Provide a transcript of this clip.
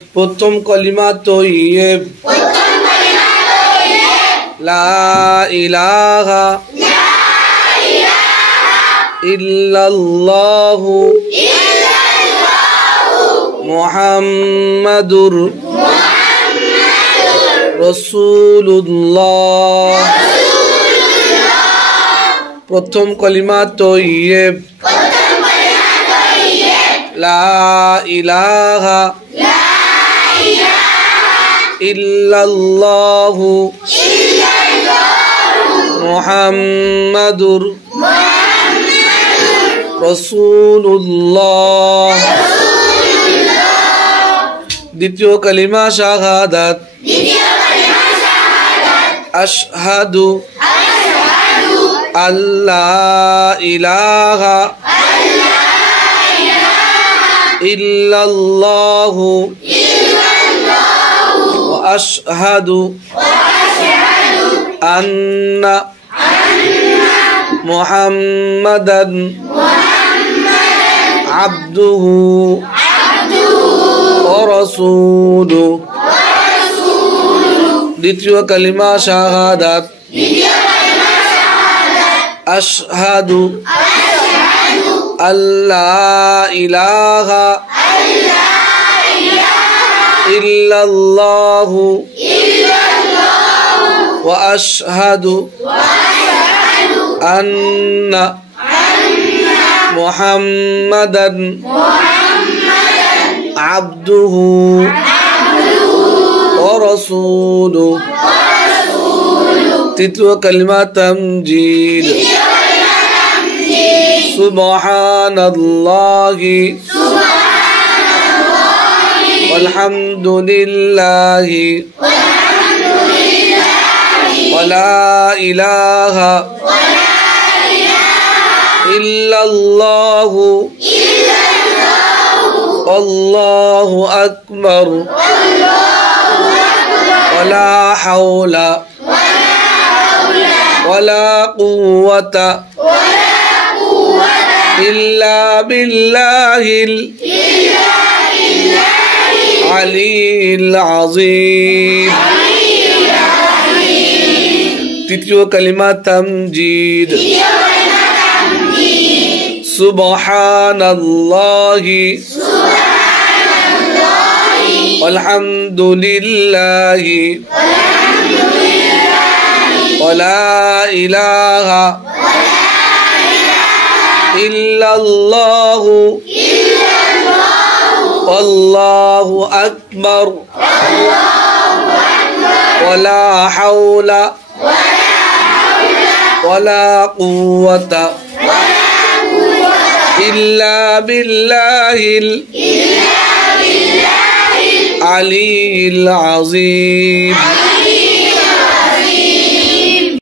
প্রথম কলিমা তৈয়ব লা ইলাহা ইল্লাল্লাহু মুহাম্মাদুর রাসূলুল্লাহ। প্রথম কলিমা তৈয়ব লা ইলাহা ইল্লাল্লাহু মুহাম্মাদুর রাসূলুল্লাহ। দ্বিতীয় কালিমা শাহাদাত আশহাদু আল্লা ইলাহা ইল্লাল্লাহু ওয়া আশহাদু আন্না মুহাম্মাদান আবদুহু ওয়া রাসূলুহু। দ্বিতীয় কালিমা শাহাদাত আশহাদু আল্লা ইলাহা ইল্লাল্লাহু ওয়া আশহাদু আন্না মুহাম্মাদান আবদুহু ওয়া রাসূলুহু। তৃতীয় কালিমা Tamjid সুবহানাল্লাহি walhamdulillahi wala ilaha illallahu wallahu akbar wala hawla wala quwwata illa billahil aliyyil azim। তৃতীয় কালিমা Tamjid সুবহানাল্লাহি walhamdulillahi wala ilaha illallahu wallahu akbar wala hawla wala quwwata illa billahil aliyyil azim।